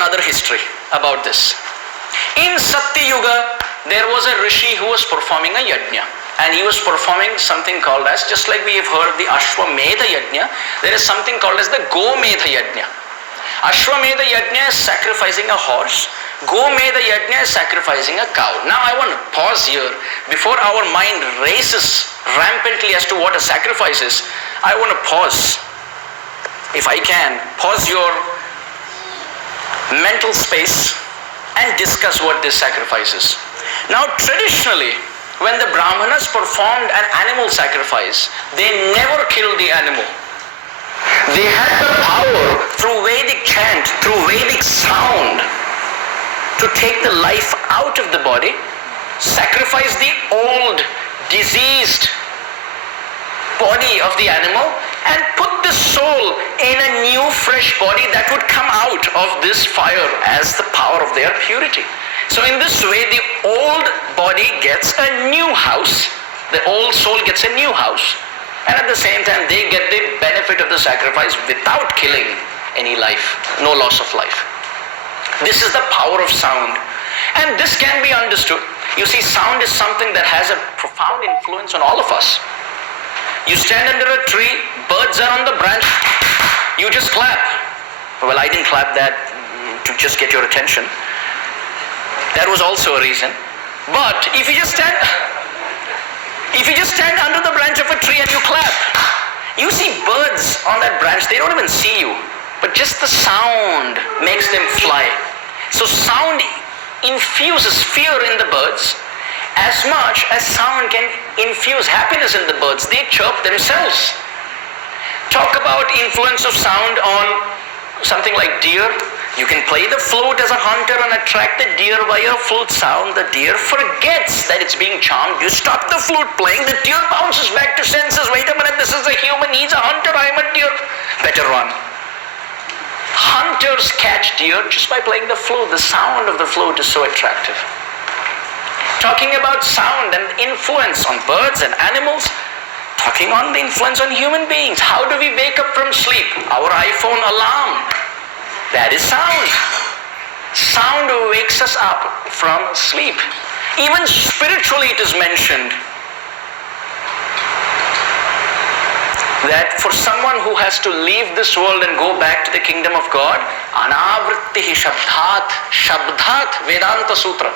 another history about this. In Satya Yuga, there was a rishi who was performing a yajna. And he was performing something called as, just like we have heard the Ashwamedha Yajna, there is something called as the Gomedha Yajna. Ashwamedha Yajna is sacrificing a horse. Gomedha Yajna is sacrificing a cow. Now I want to pause here. Before our mind races rampantly as to what a sacrifice is, I want to pause. If I can, pause your mental space and discuss what this sacrifice is. Now traditionally, when the Brahmanas performed an animal sacrifice, they never killed the animal. They had the power through Vedic chant, through Vedic sound, to take the life out of the body, sacrifice the old, diseased body of the animal, and put the soul in a new, fresh body that would come out of this fire as the power of their purity. So in this way, the old body gets a new house, the old soul gets a new house, and at the same time they get the benefit of the sacrifice without killing any life, no loss of life. This is the power of sound, and this can be understood. You see, sound is something that has a profound influence on all of us. You stand under a tree, birds are on the branch, you just clap. Well, I didn't clap that to just get your attention. That was also a reason. But if you just stand under the branch of a tree and you clap, you see birds on that branch, they don't even see you, but just the sound makes them fly. So sound infuses fear in the birds as much as sound can infuse happiness in the birds. They chirp themselves. Talk about influence of sound on something like deer. You can play the flute as a hunter and attract the deer by your flute sound. The deer forgets that it's being charmed. You stop the flute playing, the deer bounces back to senses. Wait a minute, this is a human, he's a hunter, I'm a deer. Better run. Hunters catch deer just by playing the flute. The sound of the flute is so attractive. Talking about sound and influence on birds and animals, talking on the influence on human beings. How do we wake up from sleep? Our iPhone alarm. That is sound. Sound wakes us up from sleep. Even spiritually it is mentioned that for someone who has to leave this world and go back to the kingdom of God, anavrittihi shabdhat Vedanta Sutra.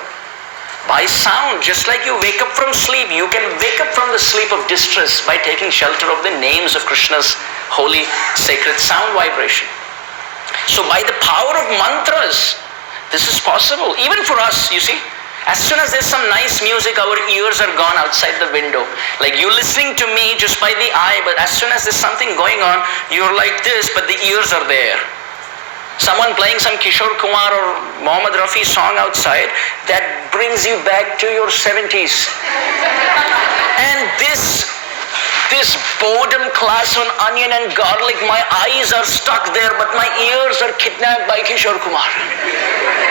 By sound, just like you wake up from sleep, you can wake up from the sleep of distress by taking shelter of the names of Krishna's holy, sacred sound vibration. So by the power of mantras, this is possible. Even for us, you see, as soon as there's some nice music, our ears are gone outside the window. Like you listening to me just by the eye, but as soon as there's something going on, you're like this, but the ears are there. Someone playing some Kishore Kumar or Mohammed Rafi song outside, that brings you back to your 70s. And this boredom class on onion and garlic, my eyes are stuck there, but my ears are kidnapped by Kishore Kumar.